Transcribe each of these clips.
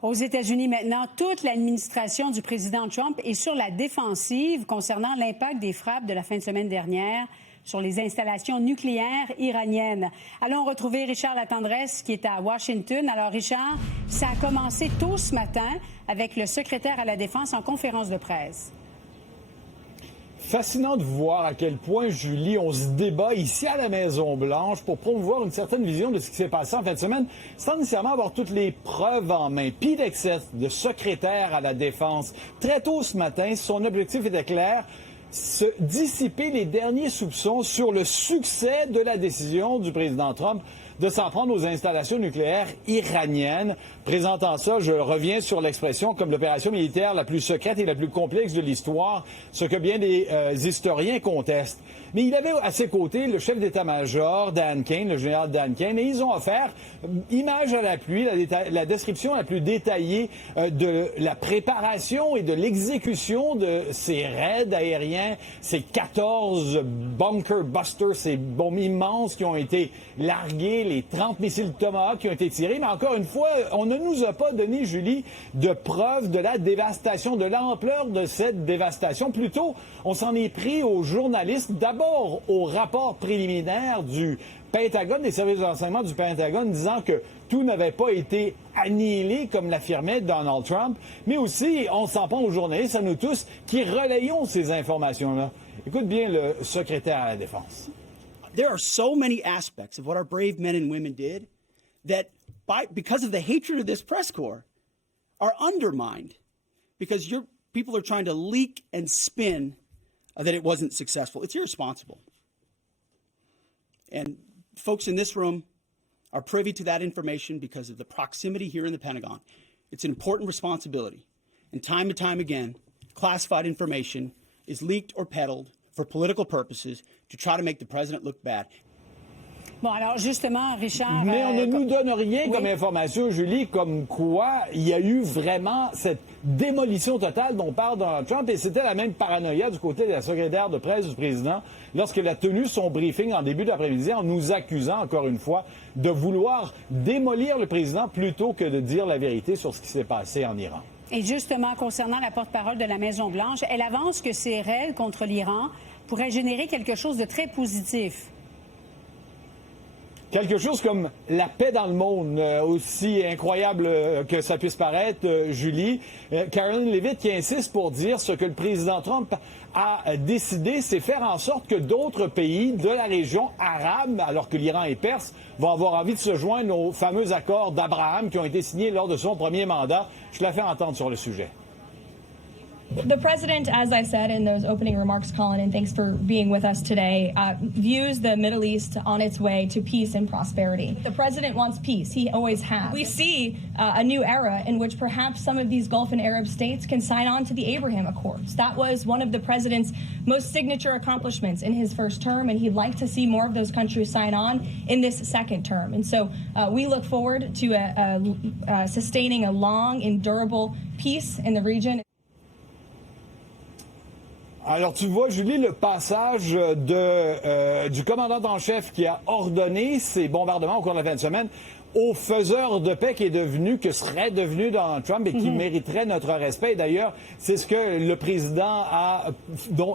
Aux États-Unis maintenant, toute l'administration du président Trump est sur la défensive concernant l'impact des frappes de la fin de semaine dernière sur les installations nucléaires iraniennes. Allons retrouver Richard Latendresse qui est à Washington. Alors Richard, ça a commencé tôt ce matin avec le secrétaire à la Défense en conférence de presse. Fascinant de voir à quel point, Julie, on se débat ici à la Maison-Blanche pour promouvoir une certaine vision de ce qui s'est passé en fin de semaine, sans nécessairement avoir toutes les preuves en main. Pete Hegseth, le secrétaire à la Défense, très tôt ce matin, son objectif était clair, se dissiper les derniers soupçons sur le succès de la décision du président Trump de s'en prendre aux installations nucléaires iraniennes. Présentant ça, je reviens sur l'expression comme l'opération militaire la plus secrète et la plus complexe de l'histoire, ce que bien des historiens contestent. Mais il avait à ses côtés le chef d'état-major, Dan Kane, le général Dan Kane, et ils ont offert, image à l'appui, la description la plus détaillée de la préparation et de l'exécution de ces raids aériens, ces 14 bunker busters, ces bombes immenses qui ont été larguées, les 30 missiles Tomahawk qui ont été tirés. Mais encore une fois, on ne nous a pas donné, Julie, de preuves de la dévastation, de l'ampleur de cette dévastation. Plutôt, on s'en est pris aux journalistes, d'abord au rapport préliminaire du Pentagone, des services de renseignement du Pentagone, disant que tout n'avait pas été annihilé, comme l'affirmait Donald Trump, mais aussi, on s'en prend aux journalistes, à nous tous, qui relayons ces informations-là. Écoute bien le secrétaire à la Défense. There are so many aspects of what our brave men and women did that, because of the hatred of this press corps, are undermined because people are trying to leak and spin that it wasn't successful. It's irresponsible. And folks in this room are privy to that information because of the proximity here in the Pentagon. It's an important responsibility. And time again, classified information is leaked or peddled for political purposes to try to make the president look bad. Bon, alors justement, Richard... Mais on ne nous donne rien comme information, Julie, comme quoi il y a eu vraiment cette démolition totale dont parle Donald Trump. Et c'était la même paranoïa du côté de la secrétaire de presse du président lorsqu'elle a tenu son briefing en début d'après-midi en nous accusant, encore une fois, de vouloir démolir le président plutôt que de dire la vérité sur ce qui s'est passé en Iran. Et justement, concernant la porte-parole de la Maison-Blanche, elle avance que ces raids contre l'Iran pourraient générer quelque chose de très positif. Quelque chose comme la paix dans le monde, aussi incroyable que ça puisse paraître, Julie. Caroline Leavitt qui insiste pour dire ce que le président Trump a décidé, c'est faire en sorte que d'autres pays de la région arabe, alors que l'Iran est perse, vont avoir envie de se joindre aux fameux accords d'Abraham qui ont été signés lors de son premier mandat. Je la fais entendre sur le sujet. The president, as I said in those opening remarks, Colin, and thanks for being with us today, views the Middle East on its way to peace and prosperity. The president wants peace. He always has. We see a new era in which perhaps some of these Gulf and Arab states can sign on to the Abraham Accords. That was one of the president's most signature accomplishments in his first term, and he'd like to see more of those countries sign on in this second term. And so we look forward to sustaining a long and durable peace in the region. Alors, tu vois, Julie, le passage du commandant en chef qui a ordonné ces bombardements au cours de la fin de semaine au faiseur de paix que serait devenu Donald Trump et qui mériterait notre respect. D'ailleurs, c'est ce que le président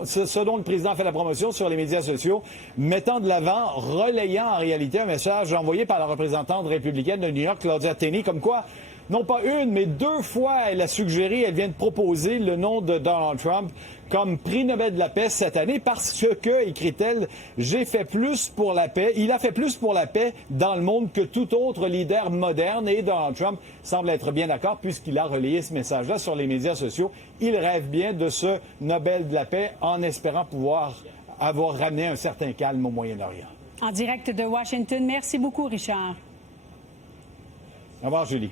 ce dont le président a fait la promotion sur les médias sociaux, mettant de l'avant, relayant en réalité un message envoyé par la représentante républicaine de New York, Claudia Taney, comme quoi, non pas une, mais 2 fois, elle a suggéré, elle vient de proposer le nom de Donald Trump comme prix Nobel de la paix cette année parce que, écrit-elle, j'ai fait plus pour la paix. Il a fait plus pour la paix dans le monde que tout autre leader moderne et Donald Trump semble être bien d'accord puisqu'il a relayé ce message-là sur les médias sociaux. Il rêve bien de ce Nobel de la paix en espérant pouvoir avoir ramené un certain calme au Moyen-Orient. En direct de Washington, merci beaucoup, Richard. Au revoir, Julie.